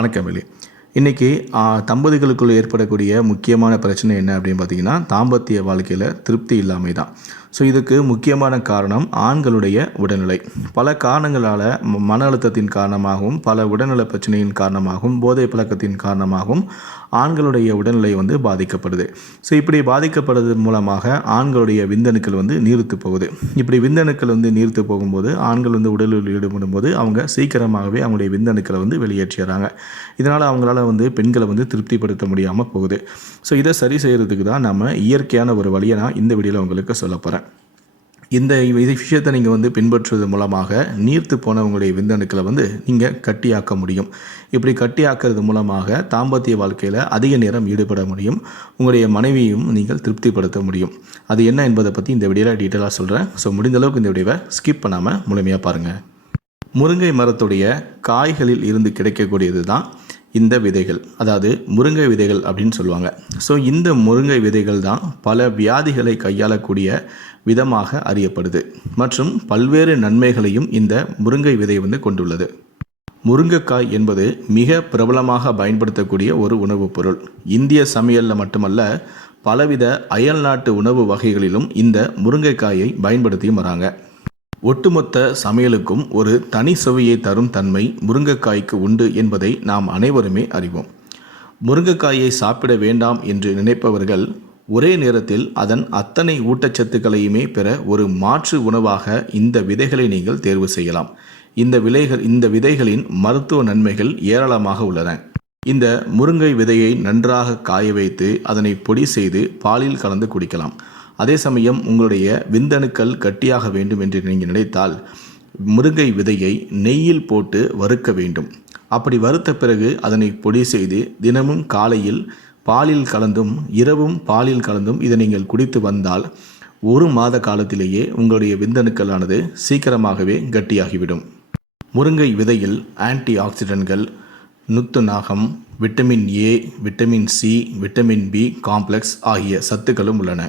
வணக்கம் வெளி. இன்றைக்கி தம்பதிகளுக்குள் ஏற்படக்கூடிய முக்கியமான பிரச்சனை என்ன அப்படின்னு பார்த்தீங்கன்னா தாம்பத்திய வாழ்க்கையில் திருப்தி இல்லாமை தான் ஸோ இதுக்கு முக்கியமான காரணம் ஆண்களுடைய உடல்நிலை. பல காரணங்களால் ம- மன அழுத்தத்தின் காரணமாகவும் பல உடல்நல பிரச்சனையின் காரணமாகவும் போதை பழக்கத்தின் காரணமாகவும் ஆண்களுடைய உடல்நிலை வந்து பாதிக்கப்படுது. ஸோ இப்படி பாதிக்கப்படுறது மூலமாக ஆண்களுடைய விந்தணுக்கள் வந்து நீர்த்து போகுது. இப்படி விந்தணுக்கள் வந்து நீர்த்து போகும்போது ஆண்கள் வந்து உடலில் ஈடுபடும் போது அவங்க சீக்கிரமாகவே அவங்களுடைய விந்தணுக்களை வந்து வெளியேற்றிடுறாங்க. இதனால் அவங்களால வந்து பெண்களை வந்து திருப்திப்படுத்த முடியாமல் போகுது. ஸோ இதை சரி செய்கிறதுக்கு தான் நம்ம இயற்கையான ஒரு வழியை நான் இந்த வீடியோவில் உங்களுக்கு சொல்ல போகிறேன் இந்த இது விஷயத்தை நீங்கள் வந்து பின்பற்றுவது மூலமாக நீர்த்து போன உங்களுடைய விந்தணுக்களை வந்து நீங்கள் கட்டியாக்க முடியும். இப்படி கட்டியாக்குறது மூலமாக தாம்பத்திய வாழ்க்கையில் அதிக நேரம் ஈடுபட முடியும். உங்களுடைய மனைவியையும் நீங்கள் திருப்திப்படுத்த முடியும். அது என்ன என்பதை பற்றி இந்த வீடியோவில் டீட்டெயிலாக சொல்கிறேன் ஸோ முடிந்த அளவுக்கு இந்த வீடியோவை ஸ்கிப் பண்ணாமல் முழுமையாக பாருங்கள் முருங்கை மரத்துடைய காய்களில் இருந்து கிடைக்கக்கூடியது தான் இந்த விதைகள் அதாவது முருங்கை விதைகள் அப்படின்னு சொல்லுவாங்க. ஸோ இந்த முருங்கை விதைகள் தான் பல வியாதிகளை கையாளக்கூடிய விதமாக அறியப்படுது. மற்றும் பல்வேறு நன்மைகளையும் இந்த முருங்கை விதை வந்து கொண்டுள்ளது. முருங்கைக்காய் என்பது மிக பிரபலமாக பயன்படுத்தக்கூடிய ஒரு உணவுப் பொருள். இந்திய சமையலில் மட்டுமல்ல பலவித அயல்நாட்டு உணவு வகைகளிலும் இந்த முருங்கைக்காயை பயன்படுத்தியும் வராங்க. ஒட்டுமொத்த சமையலுக்கும் ஒரு தனி சுவையை தரும் தன்மை முருங்கைக்காய்க்கு உண்டு என்பதை நாம் அனைவருமே அறிவோம். முருங்கைக்காயை சாப்பிட வேண்டாம் என்று நினைப்பவர்கள் ஒரே நேரத்தில் அதன் அத்தனை ஊட்டச்சத்துக்களையுமே பெற ஒரு மாற்று உணவாக இந்த விதைகளை நீங்கள் தேர்வு செய்யலாம். இந்த விலைகள் இந்த விதைகளின் மருத்துவ நன்மைகள் ஏராளமாக உள்ளன. இந்த முருங்கை விதையை நன்றாக காய வைத்து அதனை பொடி செய்து பாலில் கலந்து குடிக்கலாம். அதே சமயம் உங்களுடைய விந்தணுக்கள் கட்டியாக வேண்டும் என்று நீங்கள் நினைத்தால் முருங்கை விதையை நெய்யில் போட்டு வறுக்க வேண்டும். அப்படி வறுத்த பிறகு அதனை பொடி செய்து தினமும் காலையில் பாலில் கலந்தும் இரவும் பாலில் கலந்தும் இதை நீங்கள் குடித்து வந்தால் ஒரு மாத காலத்திலேயே உங்களுடைய விந்தணுக்களானது சீக்கிரமாகவே கட்டியாகிவிடும். முருங்கை விதையில் ஆன்டி ஆக்சிடென்ட்கள் நுத்து நாகம் vitamin A vitamin C vitamin B complex ஆகிய சத்துக்களும் உள்ளன.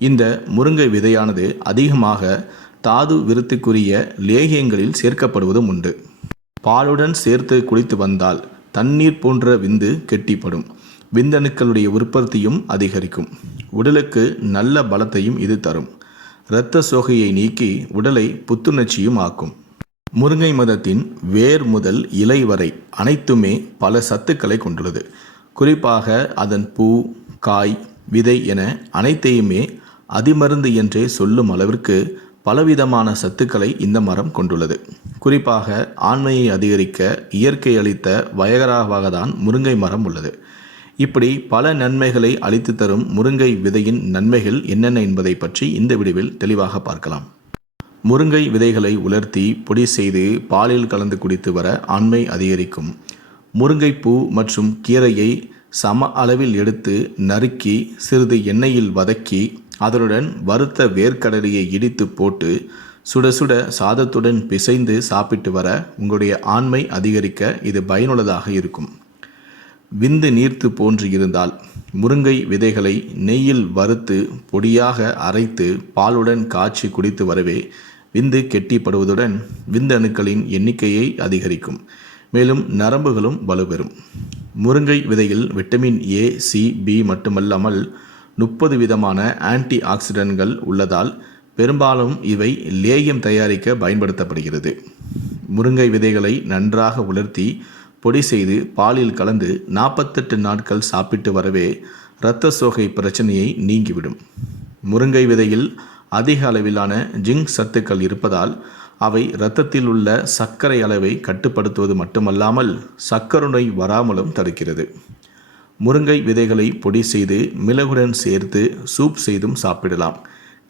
இந்த முருங்கை விதையானது அதிகமாக தாது விருத்துக்குரிய லேகியங்களில் சேர்க்கப்படுவதும் உண்டு. பாலுடன் சேர்த்து குடித்து வந்தால் தண்ணீர் போன்ற விந்து கெட்டிப்படும். விந்தணுக்களுடைய உற்பத்தியும் அதிகரிக்கும். உடலுக்கு நல்ல பலத்தையும் இது தரும். இரத்த சோகையை நீக்கி உடலை புத்துணர்ச்சியும் ஆக்கும். முருங்கை மதத்தின் வேர் முதல் இலை வரை அனைத்துமே பல சத்துக்களை கொண்டுள்ளது. குறிப்பாக அதன் பூ காய் விதை என அனைத்தையுமே அதிமருந்து என்றே சொல்லும் அளவிற்கு பலவிதமான சத்துக்களை இந்த மரம் கொண்டுள்ளது. குறிப்பாக ஆண்மையை அதிகரிக்க இயற்கை அளித்த வயகராவாக தான் முருங்கை மரம் உள்ளது. இப்படி பல நன்மைகளை அளித்து தரும் முருங்கை விதையின் நன்மைகள் என்னென்ன என்பதை பற்றி இந்த விடிவில் தெளிவாக பார்க்கலாம். முருங்கை விதைகளை உலர்த்தி பொடி செய்து பாலில் கலந்து குடித்து வர ஆண்மை அதிகரிக்கும். முருங்கைப்பூ மற்றும் கீரையை சம அளவில் எடுத்து நறுக்கி சிறிது எண்ணெயில் வதக்கி அதனுடன் வறுத்த வேர்க்கடலையை இடித்து போட்டு சுட சுட சாதத்துடன் பிசைந்து சாப்பிட்டு வர உங்களுடைய ஆண்மை அதிகரிக்க இது பயனுள்ளதாக இருக்கும். விந்து நீர்த்து போன்று இருந்தால் முருங்கை விதைகளை நெய்யில் வறுத்து பொடியாக அரைத்து பாலுடன் காய்ச்சி குடித்து வரவே விந்து கெட்டிப்படுவதுடன் விந்தணுக்களின் எண்ணிக்கையை அதிகரிக்கும். மேலும் நரம்புகளும் வலுப்பெறும். முருங்கை விதையில் விட்டமின் ஏ சி பி மட்டுமல்லாமல் முப்பது விதமான ஆன்டி ஆக்சிடென்ட்கள் உள்ளதால் பெரும்பாலும் இவை லேயம் தயாரிக்க பயன்படுத்தப்படுகிறது. முருங்கை விதைகளை நன்றாக உலர்த்தி பொடி செய்து பாலில் கலந்து நாற்பத்தெட்டு நாட்கள் சாப்பிட்டு வரவே இரத்த சோகை பிரச்சனையை நீங்கிவிடும். முருங்கை விதையில் அதிக அளவிலான ஜிங்க் சத்துக்கள் இருப்பதால் அவை இரத்தத்தில் உள்ள சர்க்கரை அளவை கட்டுப்படுத்துவது மட்டுமல்லாமல் சர்க்கரை நோய் வராமலும் தடுக்கிறது. முருங்கை விதைகளை பொடி செய்து மிளகுடன் சேர்த்து சூப் செய்தும் சாப்பிடலாம்.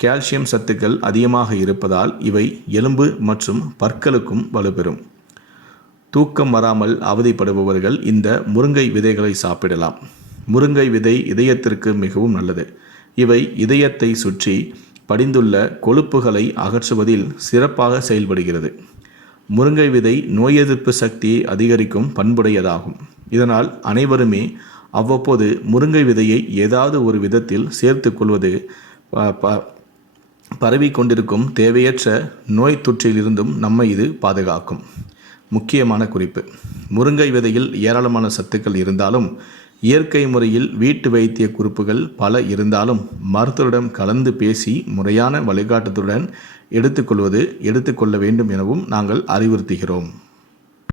கால்சியம் சத்துக்கள் அதிகமாக இருப்பதால் இவை எலும்பு மற்றும் பற்களுக்கும் வலுப்பெறும். தூக்கம் வராமல் அவதிப்படுபவர்கள் இந்த முருங்கை விதைகளை சாப்பிடலாம். முருங்கை விதை இதயத்திற்கு மிகவும் நல்லது. இவை இதயத்தை சுற்றி படிந்துள்ள கொழுப்புகளை அகற்றுவதில் சிறப்பாக செயல்படுகிறது. முருங்கை விதை நோய் எதிர்ப்பு சக்தியை அதிகரிக்கும் பண்புடையதாகும். இதனால் அனைவருமே அவ்வப்போது முருங்கை விதையை ஏதாவது ஒரு விதத்தில் சேர்த்து கொள்வது ப- ப- பரவி கொண்டிருக்கும் தேவையற்ற நோய் தொற்றிலிருந்தும் நம்மை இது பாதுகாக்கும். முக்கியமான குறிப்பு. முருங்கை விதையில் ஏராளமான சத்துக்கள் இருந்தாலும் இயற்கை முறையில் வீட்டு வைத்திய குறிப்புகள் பல இருந்தாலும் மருத்துவரிடம் கலந்து பேசி முறையான வழிகாட்டுதலுடன் எடுத்துக்கொள்வது எடுத்துக்கொள்ள வேண்டும் எனவும் நாங்கள் அறிவுறுத்துகிறோம்.